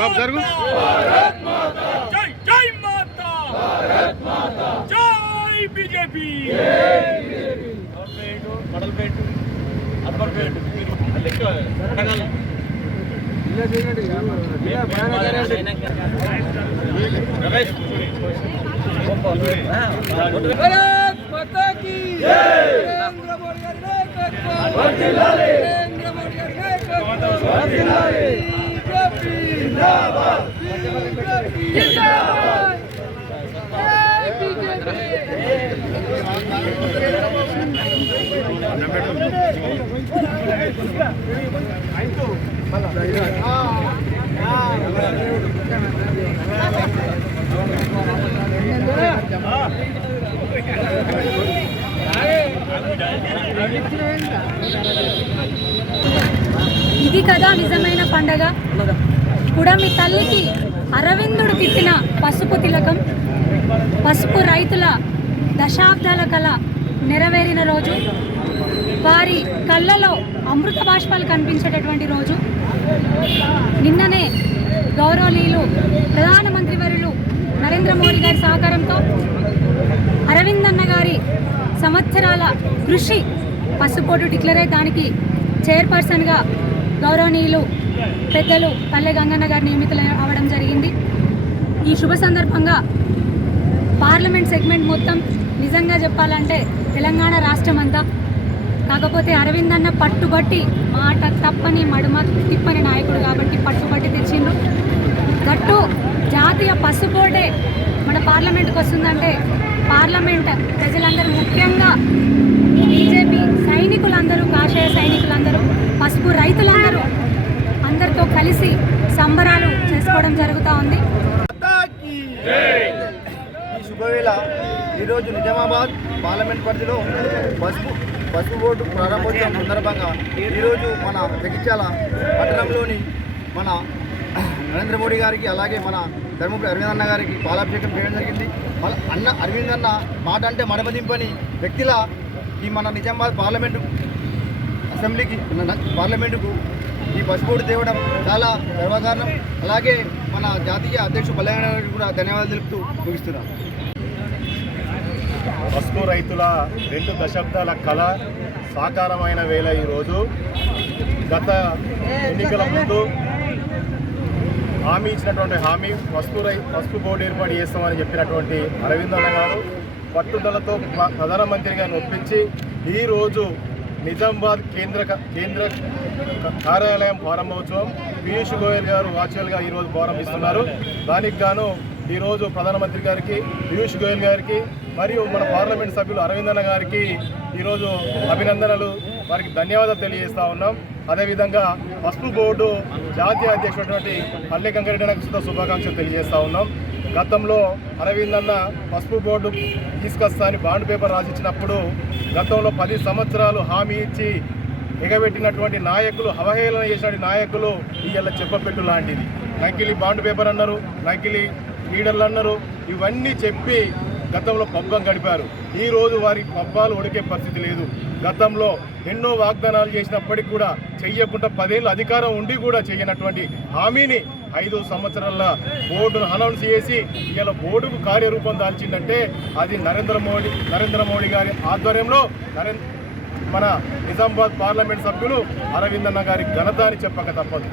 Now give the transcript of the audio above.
బాబు జరుగు. జై జై మాతా, జై బీజేపీ. भारत माता की नरेंद्र मोदी गारी नायकत्व नरेंद्र मोदी गारी नायकत्व बीजेपी जिंदाबाद बीजेपी जिंदाबाद ఇది కదా నిజమైన పండగ. పుడమి తల్లికి అరవిందుడు తిట్టిన పసుపు తిలకం, పసుపు రైతుల దశాబ్దాల కళ నెరవేరిన రోజు, వారి కళ్ళలో అమృత బాష్పాలు కనిపించేటటువంటి రోజు. నిన్ననే గౌరవనీయులు ప్రధానమంత్రి వర్యులు నరేంద్ర మోడీ గారి సహకారంతో అరవిందన్న గారి సంవత్సరాల కృషి పసుపోటు డిక్లేర్ అయ్యి దానికి చైర్పర్సన్గా గౌరవనీయులు పెద్దలు పల్లె గంగన్న గారు నియమితులు అవ్వడం జరిగింది. ఈ శుభ సందర్భంగా పార్లమెంట్ సెగ్మెంట్ మొత్తం నిజంగా చెప్పాలంటే తెలంగాణ రాష్ట్రం అంతా, కాకపోతే అరవిందన్న పట్టుబట్టి మాట తప్పని మడుమ తిప్పని నాయకుడు కాబట్టి పట్టుబట్టి తెచ్చిండ్రు. గట్టు జాతీయ పసుపోటే మన పార్లమెంట్కి వస్తుందంటే పార్లమెంట్ ప్రజలందరూ, ముఖ్యంగా బీజేపీ సైనికులందరూ, కాషాయ సైనికులందరూ, పసుపు రైతులందరూ అందరితో కలిసి సంబరాలు చేసుకోవడం జరుగుతూ ఉంది. ఈ శుభవేళ ఈరోజు నిజామాబాద్ పార్లమెంట్ పరిధిలో పసుపు బోర్డు ప్రారంభోత్సవం సందర్భంగా ఈరోజు మన జగిత్యాల పట్టణంలోని మన నరేంద్ర మోడీ గారికి అలాగే మన ధర్మపురి అరవిందన్న గారికి పాలాభిషేకం చేయడం జరిగింది. అరవిందన్న మాట అంటే మడమదింపని వ్యక్తిలా ఈ మన నిజామాబాద్ పార్లమెంటుకు ఈ పసుపోటు తేవడం చాలా గర్వకారణం. అలాగే మన జాతీయ అధ్యక్షుడు పల్లె గారికి కూడా ధన్యవాదాలు తెలుపుతూ ముగిస్తున్నాం. పసుపు రైతుల 2 దశాబ్దాల కళ సాకారమైన వేళ ఈరోజు. గత ఎన్నికల ముందు హామీ ఇచ్చినటువంటి హామీ పసుపు బోర్డు ఏర్పాటు చేస్తామని చెప్పినటువంటి అరవిందన్న గారు పట్టుదలతో ప్రధానమంత్రి గారిని ఒప్పించి ఈరోజు నిజామాబాద్ కేంద్ర కార్యాలయం ప్రారంభోత్సవం పీయూష్ గోయల్ గారు వర్చువల్గా ఈరోజు ప్రారంభిస్తున్నారు. దానికి గాను ఈరోజు ప్రధానమంత్రి గారికి, పీయూష్ గోయల్ గారికి మరియు మన పార్లమెంట్ సభ్యులు అరవిందన్న గారికి ఈరోజు అభినందనలు, వారికి ధన్యవాదాలు తెలియజేస్తూ ఉన్నాం. అదేవిధంగా పసుపు బోర్డు జాతీయ అధ్యక్షుడు పల్లె గంగారెడ్డి శుభాకాంక్షలు తెలియజేస్తూ ఉన్నాం. గతంలో అరవిందన్న పసుపు బోర్డు తీసుకొస్తా అని బాండ్ పేపర్ రాసిచ్చినప్పుడు గతంలో 10 సంవత్సరాలు హామీ ఇచ్చి ఎగబెట్టినటువంటి నాయకులు, అవహేళన చేసిన నాయకులు ఇవాళ చెప్పపెట్టు లాంటిది. నకిలీ బాండ్ పేపర్ అన్నారు, నకిలీ లీడర్లు అన్నారు, ఇవన్నీ చెప్పి గతంలో పబ్బం గడిపారు. ఈరోజు వారి పబ్బాలు ఉడికే పరిస్థితి లేదు. గతంలో ఎన్నో వాగ్దానాలు చేసినప్పటికీ కూడా చెయ్యకుండా 10 ఏళ్ళు అధికారం ఉండి కూడా చేయనటువంటి హామీని 5 సంవత్సరాల బోర్డును అనౌన్స్ చేసి ఇలా బోర్డుకు కార్యరూపం దాల్చిందంటే అది నరేంద్ర మోడీ గారి ఆధ్వర్యంలో మన నిజామాబాద్ పార్లమెంట్ సభ్యులు అరవిందన్న గారి ఘనత అని చెప్పక తప్పదు.